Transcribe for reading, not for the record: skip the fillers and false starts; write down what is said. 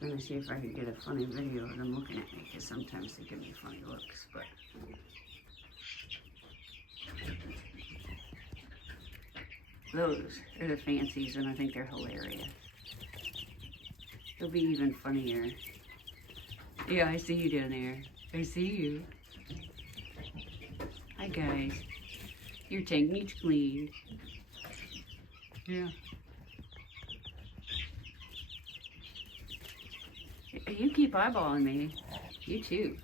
was gonna see if I could get a funny video of them looking at me, because sometimes they give me funny looks, but those are the fancies, and I think they're hilarious. They'll be even funnier. Yeah, I see you down there. I see you. Hi guys. Your tank needs cleaned. Yeah. You keep eyeballing me. You too.